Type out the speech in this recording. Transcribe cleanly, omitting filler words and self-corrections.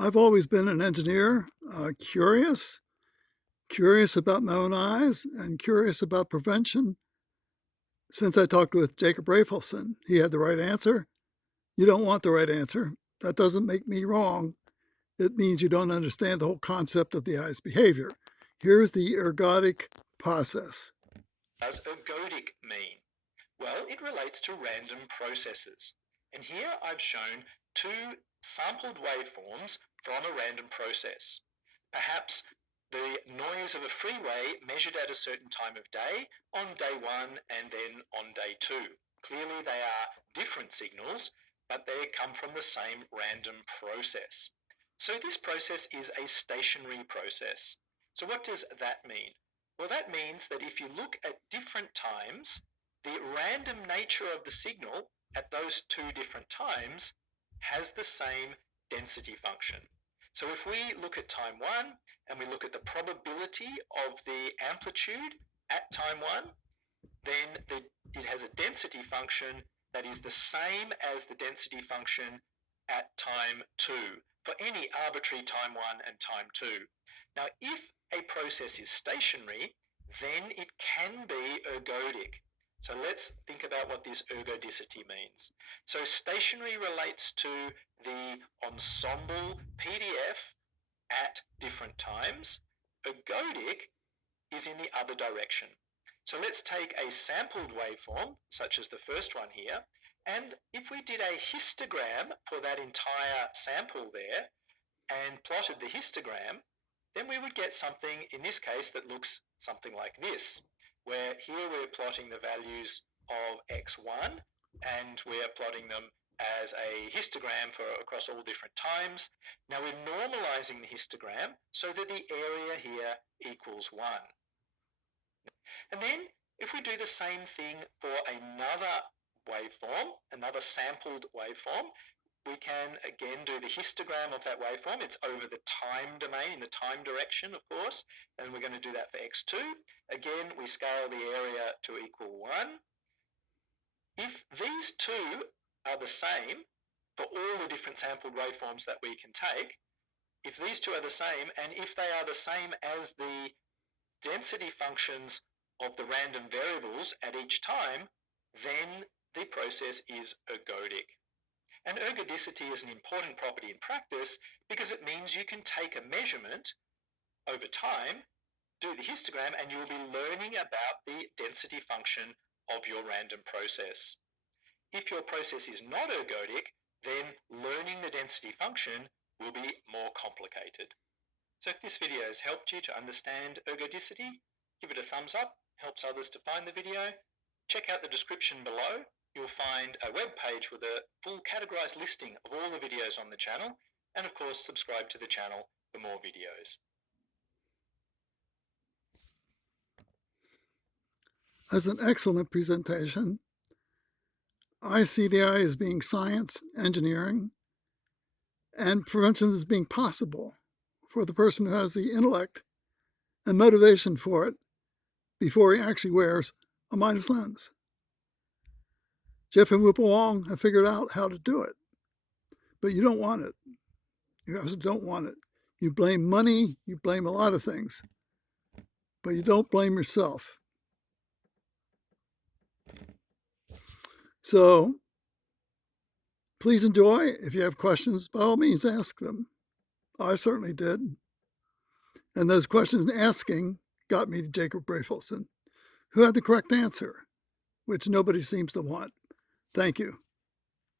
I've always been an engineer, curious about my own eyes and curious about prevention. Since I talked with Jacob Rafelson, he had the right answer. You don't want the right answer. That doesn't make me wrong. It means you don't understand the whole concept of the eye's behavior. Here's the ergodic process. What does ergodic mean? Well, it relates to random processes. And here I've shown two sampled waveforms from a random process. Perhaps the noise of a freeway measured at a certain time of day on day 1 and then on day 2. Clearly they are different signals, but they come from the same random process. So this process is a stationary process. So what does that mean? Well, that means that if you look at different times, the random nature of the signal at those two different times has the same density function. So if we look at time 1 and we look at the probability of the amplitude at time 1, then it has a density function that is the same as the density function at time 2 for any arbitrary time 1 and time 2. Now, if a process is stationary, then it can be ergodic. So let's think about what this ergodicity means. So stationary relates to the ensemble PDF at different times. Ergodic is in the other direction. So let's take a sampled waveform, such as the first one here, and if we did a histogram for that entire sample there and plotted the histogram, then we would get something, in this case, that looks something like this, where here we're plotting the values of x1 and we're plotting them as a histogram for across all different times. Now we're normalizing the histogram so that the area here equals 1. And then if we do the same thing for another waveform, another sampled waveform, we can again do the histogram of that waveform. It's over the time domain, in the time direction, of course, and we're going to do that for x2. Again, we scale the area to equal 1. If these two are the same for all the different sampled waveforms that we can take, if these two are the same, and if they are the same as the density functions of the random variables at each time, then the process is ergodic. And ergodicity is an important property in practice because it means you can take a measurement over time, do the histogram, and you'll be learning about the density function of your random process. If your process is not ergodic, then learning the density function will be more complicated. So if this video has helped you to understand ergodicity, give it a thumbs up, helps others to find the video. Check out the description below. You'll find a web page with a full categorized listing of all the videos on the channel, and of course subscribe to the channel for more videos. That's an excellent presentation. I see the eye as being science, engineering, and prevention as being possible for the person who has the intellect and motivation for it before he actually wears a Midas lens. Jeff and Whipple Wong have figured out how to do it, but you don't want it. You absolutely don't want it. You blame money, you blame a lot of things, but you don't blame yourself. So please enjoy. If you have questions, by all means, ask them. I certainly did. And those questions asking got me to Jacob Rafelson, who had the correct answer, which nobody seems to want. Thank you.